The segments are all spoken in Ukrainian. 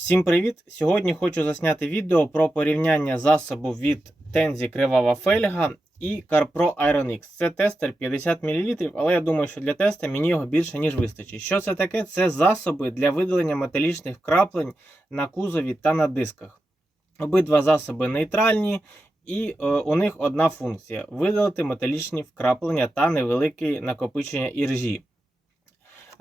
Всім привіт! Сьогодні хочу засняти відео про порівняння засобу від Tenzi Кривава Фельга і CarPro Iron X. Це тестер 50 мл, але я думаю, що для теста мені його більше, ніж вистачить. Що це таке? Це засоби для видалення металічних вкраплень на кузові та на дисках. Обидва засоби нейтральні, і е, у них одна функція: видалити металічні вкраплення та невелике накопичення іржі.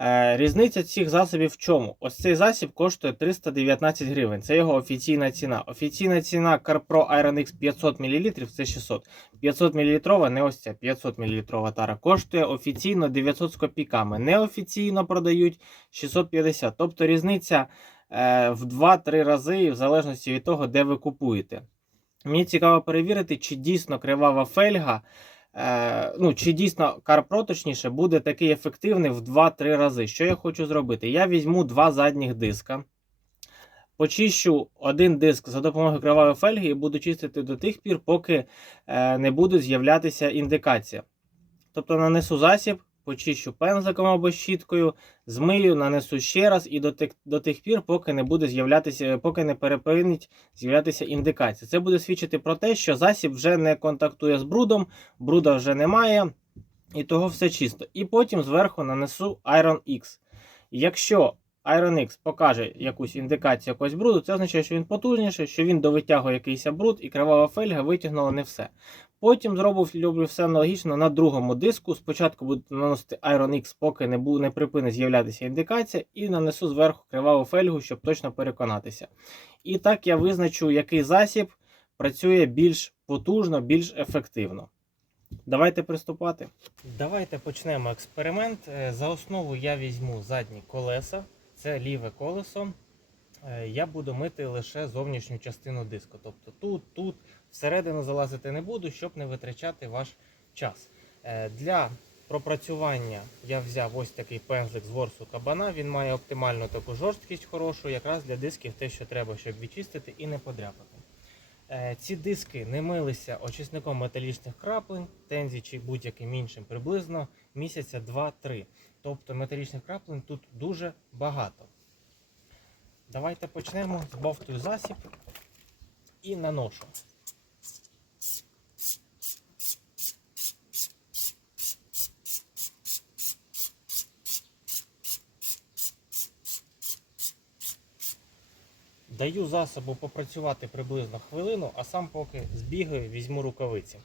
Е, Різниця цих засобів в чому? Ось цей засіб коштує 319 гривень. Це його офіційна ціна. Офіційна ціна CarPro Iron X 500 мл це 600. 500 мл, не ось ця 500 мл тара, коштує офіційно 900 з копійками. Неофіційно продають 650. Тобто різниця е, в 2-3 рази, в залежності від того, де ви купуєте. Мені цікаво перевірити, чи дійсно кривава фельга. Е, ну, чи дійсно карпро точніше, буде такий ефективний в 2-3 рази. Що я хочу зробити? Я візьму два задніх диска, почищу один диск за допомогою кривавої фельги і буду чистити до тих пір, поки е, не буде з'являтися індикація. Тобто нанесу засіб, почищу пензликом або щіткою, змию, нанесу ще раз і до тих, до тих пір, поки не буде з'являтися, поки не перепинить з'являтися індикація. Це буде свідчити про те, що засіб вже не контактує з брудом, бруда вже немає, і того все чисто. І потім зверху нанесу Iron X. Якщо Iron X покаже якусь індикацію якогось бруду, це означає, що він потужніший, що він довитягує якийсь бруд, і кривава фельга витягнула не все. Потім зроблю люблю все аналогічно на другому диску. Спочатку буду наносити Iron X, поки не, бу, не припинить з'являтися індикація, і нанесу зверху криваву фельгу, щоб точно переконатися. І так я визначу, який засіб працює більш потужно, більш ефективно. Давайте приступати. Давайте почнемо експеримент. Е, За основу я візьму задні колеса, це ліве колесо. Е, Я буду мити лише зовнішню частину диску. Тобто тут, тут, всередину залазити не буду, щоб не витрачати ваш час. Е, Для пропрацювання я взяв ось такий пензлик з ворсу кабана. Він має оптимальну таку жорсткість хорошу, якраз для дисків те, що треба, щоб відчистити і не подряпати. Е, Ці диски не милися очисником металічних краплень, тензі чи будь-яким іншим приблизно місяця 2-3. Тобто металічних краплень тут дуже багато. Давайте почнемо. Збовтую засіб і наношу. Даю засобу попрацювати приблизно хвилину, а сам поки збігаю, візьму рукавиці.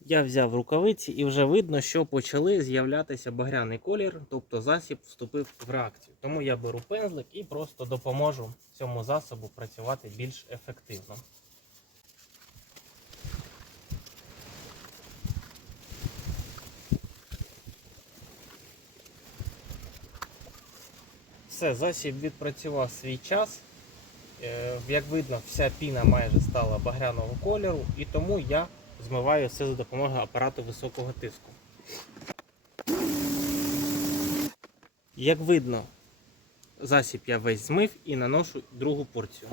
Я взяв рукавиці і вже видно, що почали з'являтися багряний колір, тобто засіб вступив в реакцію. Тому я беру пензлик і просто допоможу цьому засобу працювати більш ефективно. Все, засіб відпрацював свій час. Е, Як видно, вся піна майже стала багряного кольору, і тому я змиваю все за допомогою апарату високого тиску. Як видно, засіб я весь змив і наношу другу порцію.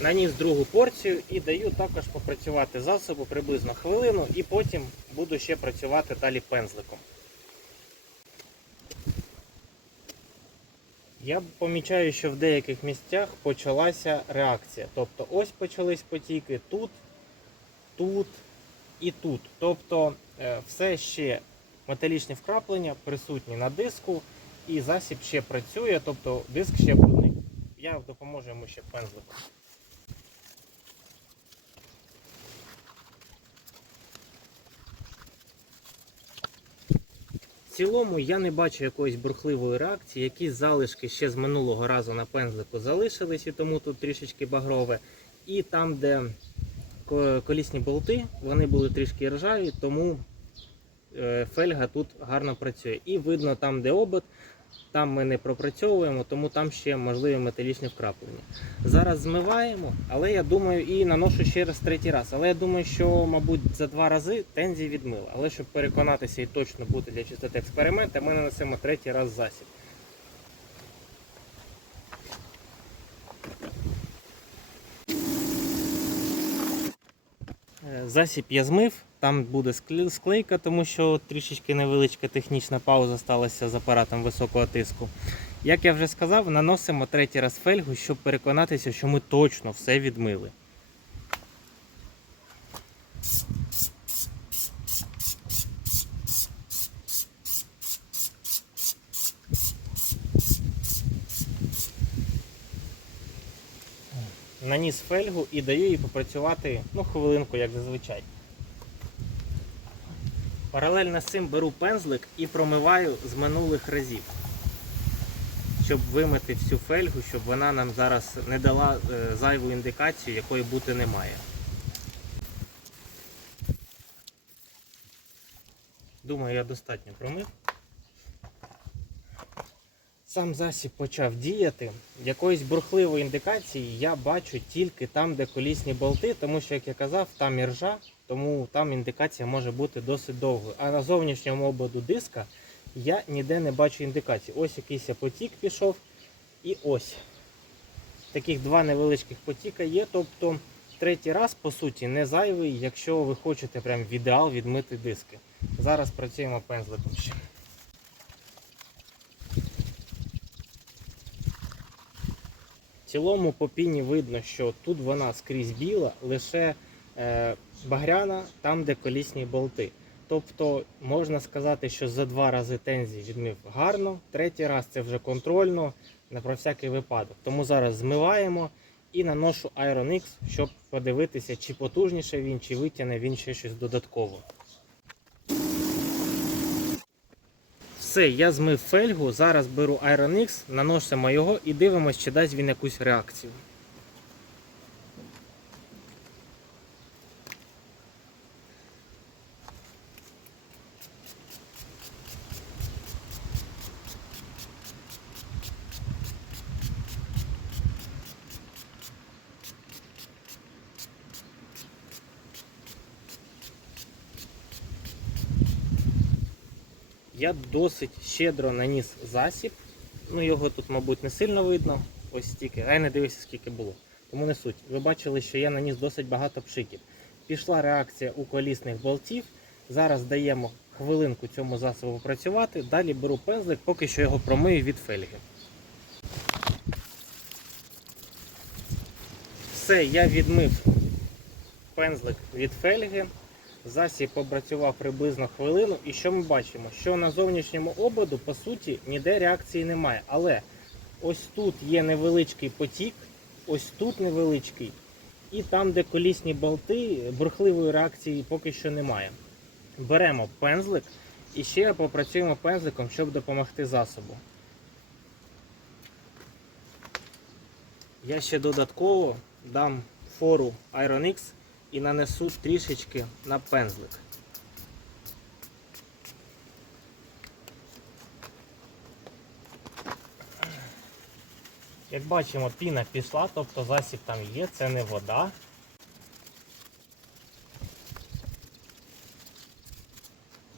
Наніс другу порцію і даю також попрацювати засобу приблизно хвилину, і потім буду ще працювати далі пензликом. Я помічаю, що в деяких місцях почалася реакція. Тобто ось почались потіки тут, тут і тут. Тобто е, все ще металічні вкраплення присутні на диску, і засіб ще працює, тобто диск ще брудний. Я допоможу йому ще пензликом. Цілому я не бачу якоїсь бурхливої реакції, якісь залишки ще з минулого разу на пензлику залишились, і тому тут трішечки багрове. І там, де колісні болти, вони були трішки ржаві, тому е, фельга тут гарно працює. І видно там, де обод, там ми не пропрацьовуємо, тому там ще можливі металічні вкраплення. Зараз змиваємо, але я думаю, і наношу ще раз третій раз. Але я думаю, що, мабуть, за два рази тензії відмила. Але щоб переконатися і точно бути для чистоти експеримента, ми нанесемо третій раз засіб. Засіб я змив, там буде склейка, тому що трішечки невеличка технічна пауза сталася з апаратом високого тиску. Як я вже сказав, наносимо третій раз фельгу, щоб переконатися, що ми точно все відмили. Наніс фельгу і даю їй попрацювати ну, хвилинку, як зазвичай. Паралельно з цим беру пензлик і промиваю з минулих разів, щоб вимити всю фельгу, щоб вона нам зараз не дала е, зайву індикацію, якої бути не має. Думаю, я достатньо промив. Сам засіб почав діяти. Якоїсь бурхливої індикації я бачу тільки там, де колісні болти, тому що, як я казав, там іржа, тому там індикація може бути досить довгою. А на зовнішньому ободу диска я ніде не бачу індикації. Ось якийсь потік пішов, і ось. Таких два невеличких потіка є. Тобто третій раз, по суті, не зайвий, якщо ви хочете прям в ідеал відмити диски. Зараз працюємо пензликом ще. Цілому по піні видно, що тут вона скрізь біла, лише е, багряна там, де колісні болти. Тобто можна сказати, що за два рази тензі відмив гарно, третій раз це вже контрольно, на про всякий випадок. Тому зараз змиваємо і наношу Iron X, щоб подивитися, чи потужніше він, чи витягне він ще щось додатково. Все, я змив фельгу, зараз беру Iron X, наносимо його і дивимося, чи дасть він якусь реакцію. Я досить щедро наніс засіб. Ну, його тут, мабуть, не сильно видно. Ось стільки. А я не дивився, скільки було. Тому не суть. Ви бачили, що я наніс досить багато пшиків. Пішла реакція у колісних болтів. Зараз даємо хвилинку цьому засобу працювати. Далі беру пензлик, поки що його промию від фельги. Все, я відмив пензлик від фельги. Засіб попрацював приблизно хвилину. І що ми бачимо? Що на зовнішньому ободу, по суті, ніде реакції немає. Але ось тут є невеличкий потік, ось тут невеличкий, і там, де колісні болти, бурхливої реакції поки що немає. Беремо пензлик і ще попрацюємо пензликом, щоб допомогти засобу. Я ще додатково дам фору Iron X і нанесу трішечки на пензлик. Як бачимо, піна пішла, тобто засіб там є, це не вода.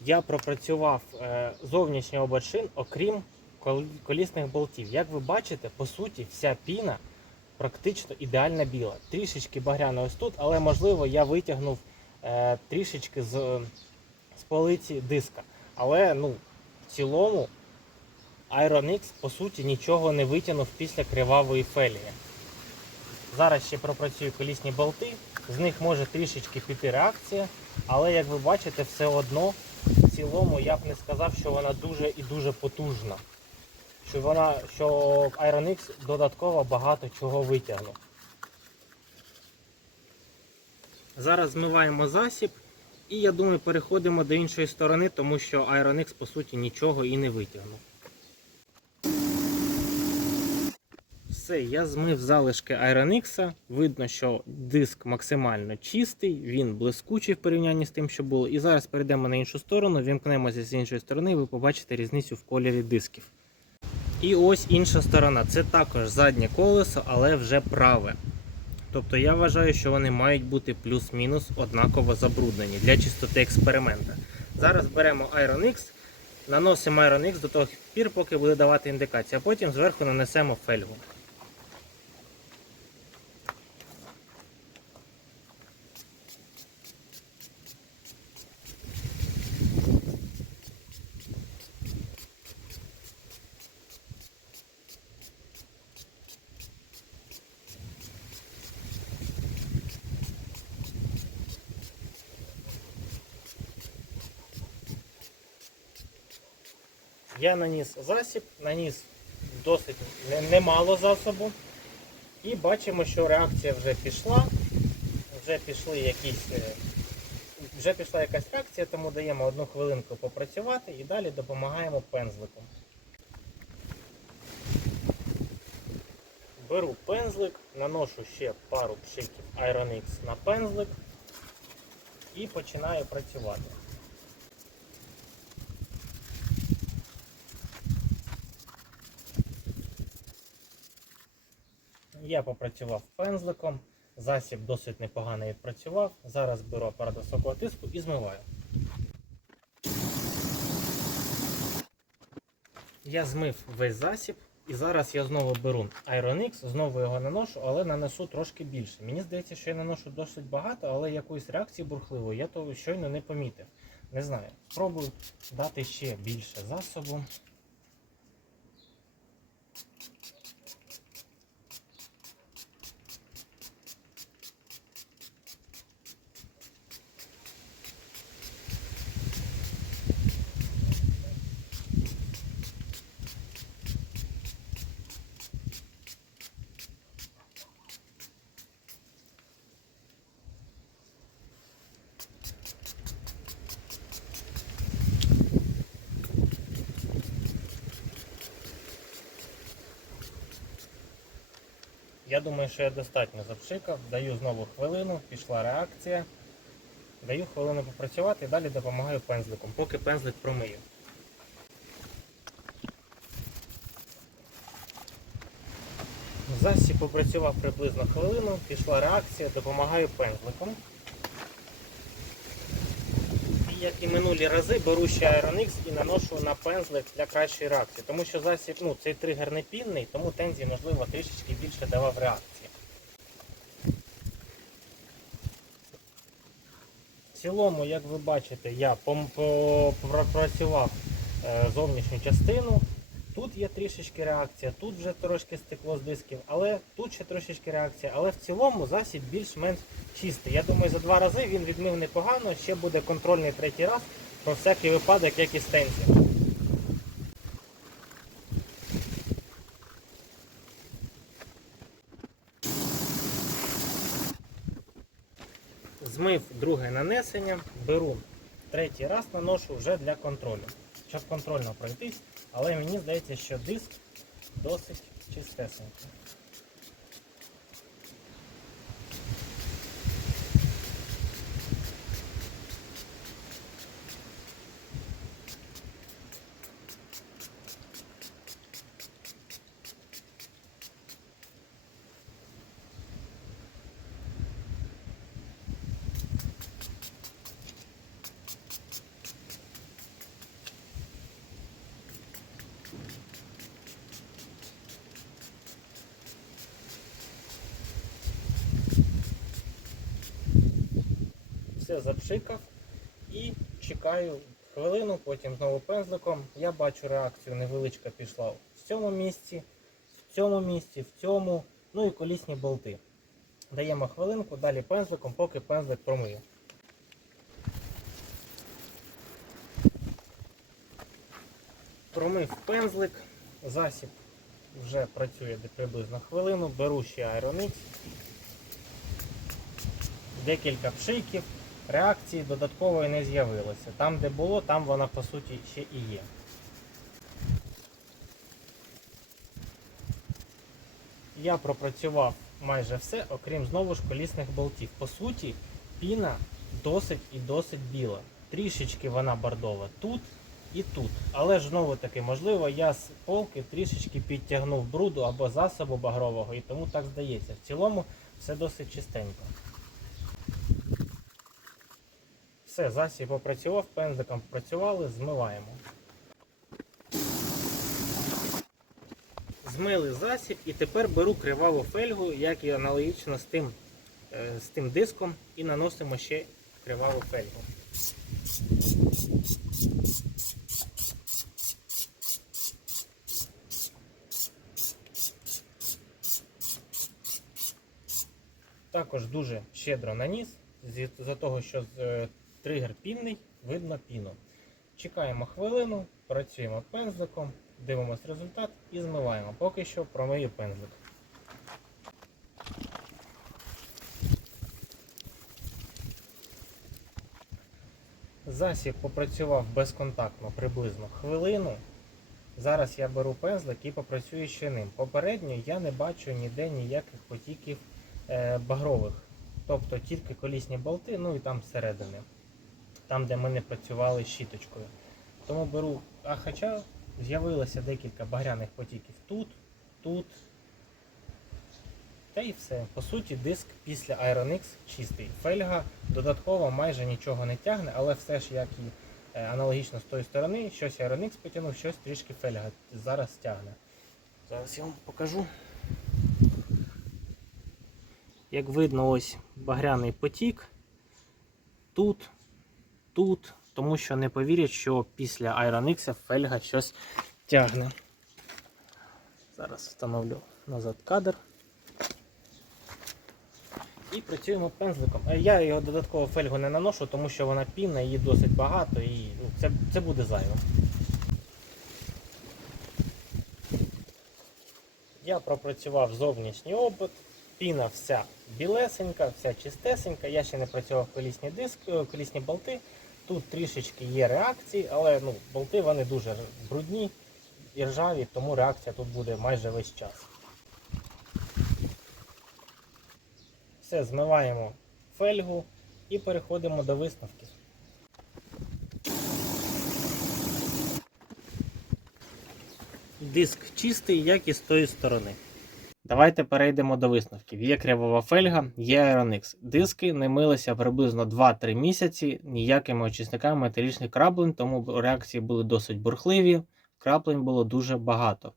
Я пропрацював е, зовнішній ободшин, окрім колісних болтів. Як ви бачите, по суті, вся піна практично ідеально біла. Трішечки багряна ось тут, але можливо я витягнув е, трішечки з, з полиці диска. Але ну, в цілому Iron X по суті нічого не витягнув після кривавої фелії. Зараз ще пропрацюю колісні болти, з них може трішечки піти реакція, але як ви бачите, все одно в цілому я б не сказав, що вона дуже і дуже потужна що вона, що Iron X додатково багато чого витягнув. Зараз змиваємо засіб і я думаю переходимо до іншої сторони, тому що Iron X по суті нічого і не витягнув. Все, я змив залишки Iron X. Видно, що диск максимально чистий, він блискучий в порівнянні з тим, що було. І зараз перейдемо на іншу сторону, вімкнемося з іншої сторони, і ви побачите різницю в кольорі дисків. І ось інша сторона. Це також заднє колесо, але вже праве. Тобто я вважаю, що вони мають бути плюс-мінус однаково забруднені для чистоти експеримента. Зараз беремо Iron X, наносимо Iron X до того пір, поки буде давати індикація, а потім зверху нанесемо фельгу. Я наніс засіб, наніс досить немало засобу. І бачимо, що реакція вже пішла. Вже пішли якісь. е, Вже пішла якась реакція, тому даємо одну хвилинку попрацювати і далі допомагаємо пензликом. Беру пензлик, наношу ще пару пшиків Iron X на пензлик і починаю працювати. Я попрацював пензликом, засіб досить непогано відпрацював. Зараз беру апарат високого тиску і змиваю. Я змив весь засіб і зараз я знову беру Iron знову його наношу, але нанесу трошки більше. Мені здається, що я наношу досить багато, але якоїсь реакції бурхливої я того щойно не помітив. Не знаю. Спробую дати ще більше засобу. Я думаю, що я достатньо запшикав. Даю знову хвилину, пішла реакція. Даю хвилину попрацювати і далі допомагаю пензликом, поки пензлик промию. Засіб попрацював приблизно хвилину, пішла реакція, допомагаю пензликом. Як і минулі рази, беру ще Iron X і наношу на пензлик для кращої реакції. Тому що засіб, ну, цей тригер не пінний, тому тензій, можливо, трішечки більше давав реакції. В цілому, як ви бачите, я пропрацював е, зовнішню частину. Тут є трішечки реакція, тут вже трошки стекло з дисків, але тут ще трошечки реакція. Але в цілому засіб більш-менш чистий. Я думаю, за два рази він відмив непогано, ще буде контрольний третій раз про всякий випадок, як і стензі. Змив друге нанесення, беру третій раз наношу вже для контролю. Щоб контрольно пройтись, але мені здається, що диск досить чистесенький. Все запшикав і чекаю хвилину, потім знову пензликом. Я бачу реакцію невеличка пішла в цьому місці, в цьому місці, в цьому, ну і колісні болти. Даємо хвилинку, далі пензликом, поки пензлик промиє. Промив пензлик, засіб вже працює де приблизно хвилину, беру ще Iron X, декілька пшиків, реакції додаткової не з'явилося. Там, де було, там вона по суті ще і є. Я пропрацював майже все, окрім знову ж колісних болтів. По суті, піна досить і досить біла. Трішечки вона бордова тут і тут. Але ж знову таки, можливо, я з полки трішечки підтягнув бруду або засобу багрового, і тому так здається. В цілому все досить чистенько. Все, засіб попрацював, пензликом попрацювали, змиваємо. Змили засіб і тепер беру криваву фельгу, як і аналогічно з тим, е, з тим диском, і наносимо ще криваву фельгу. Також дуже щедро наніс, за того, що е, тригер пінний, видно піну. Чекаємо хвилину, працюємо пензликом, дивимося результат і змиваємо. Поки що промию пензлик. Засіб попрацював безконтактно приблизно хвилину. Зараз я беру пензлик і попрацюю ще ним. Попередньо я не бачу ніде ніяких потіків е, багрових. Тобто тільки колісні болти, ну і там зсередини, там, де ми не працювали щіточкою. Тому беру, а хоча з'явилося декілька багряних потіків тут, тут. Та і все. По суті, диск після Iron X чистий. Фельга додатково майже нічого не тягне, але все ж як і е, аналогічно з тої сторони, щось Iron X потягнув, щось трішки фельга зараз тягне. Зараз я вам покажу. Як видно, ось багряний потік. Тут, тут, тому що не повірять, що після Iron X фельга щось тягне. Зараз встановлю назад кадр. І працюємо пензликом. Е, Я його додатково фельгу не наношу, тому що вона пінна, її досить багато і ну, це, це буде зайво. Я пропрацював зовнішній обод, піна вся білесенька, вся чистесенька. Я ще не працював колісні диски, колісні болти. Тут трішечки є реакції, але ну, болти вони дуже брудні і ржаві, тому реакція тут буде майже весь час. Все, змиваємо фельгу і переходимо до висновків. Диск чистий, як і з тої сторони. Давайте перейдемо до висновків. Є кривова фельга, є Aeronix. Диски не милися приблизно 2-3 місяці ніякими очисниками металічних краплень, тому реакції були досить бурхливі, краплень було дуже багато.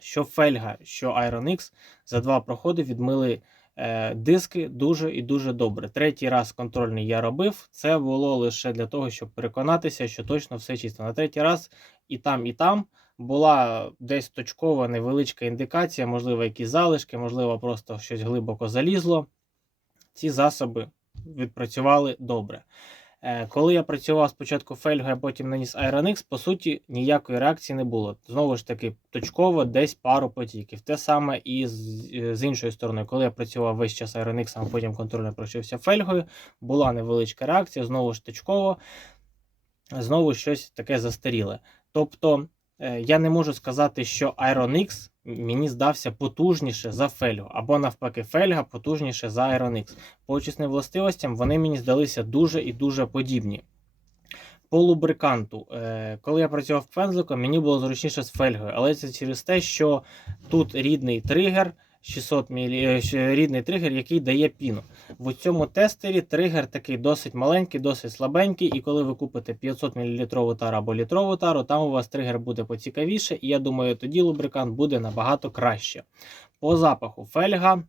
Що фельга, що Aeronix за два проходи відмили е, диски дуже і дуже добре. Третій раз контрольний я робив. Це було лише для того, щоб переконатися, що точно все чисто. На третій раз і там, і там була десь точкова невеличка індикація, можливо, якісь залишки, можливо, просто щось глибоко залізло. Ці засоби відпрацювали добре. Е, Коли я працював спочатку фельгою, а потім наніс Iron по суті, ніякої реакції не було. Знову ж таки, точково десь пару потіків. Те саме і з, е, з іншої сторони, коли я працював весь час Iron а потім контрольно пройшовся фельгою, була невеличка реакція, знову ж точково, знову щось таке застаріле. Тобто, я не можу сказати, що Iron X мені здався потужніше за фельгу, або навпаки, фельга потужніше за Iron X. По очисним властивостям вони мені здалися дуже і дуже подібні. По лубриканту, е, коли я працював пензликом, мені було зручніше з фельгою, але це через те, що тут рідний тригер. 600 мілі... е, рідний тригер, який дає піну. В цьому тестері тригер такий досить маленький, досить слабенький, і коли ви купите 500 мл тару або літрову тару, там у вас тригер буде поцікавіше, і я думаю, тоді лубрикант буде набагато краще. По запаху фельга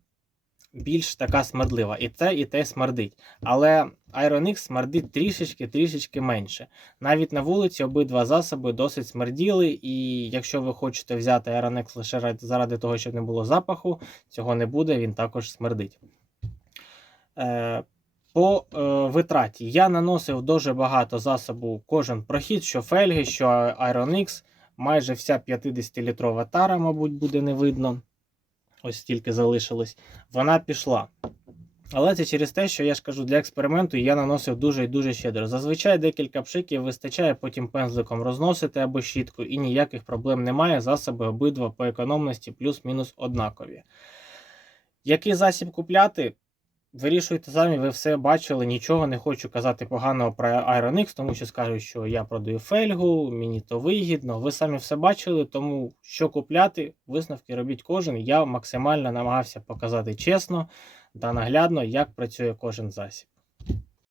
більш така смердлива. І те, і те смердить. Але Iron X смердить трішечки-трішечки менше. Навіть на вулиці обидва засоби досить смерділи, і якщо ви хочете взяти Iron X лише заради того, щоб не було запаху, цього не буде, він також смердить. Е, по е, витраті я наносив дуже багато засобу кожен прохід, що фельги, що Iron X. Майже вся 50-літрова тара, мабуть, буде не видно. Ось стільки залишилось. Вона пішла. Але це через те, що я ж кажу, для експерименту я наносив дуже і дуже щедро. Зазвичай декілька пшиків вистачає, потім пензликом розносити або щітку, і ніяких проблем немає. Засоби обидва по економності плюс-мінус однакові. Який засіб купляти? Вирішуйте самі, ви все бачили, нічого не хочу казати поганого про Iron тому що скажуть, що я продаю фельгу, мені то вигідно. Ви самі все бачили, тому що купляти, висновки робіть кожен. Я максимально намагався показати чесно та наглядно, як працює кожен засіб.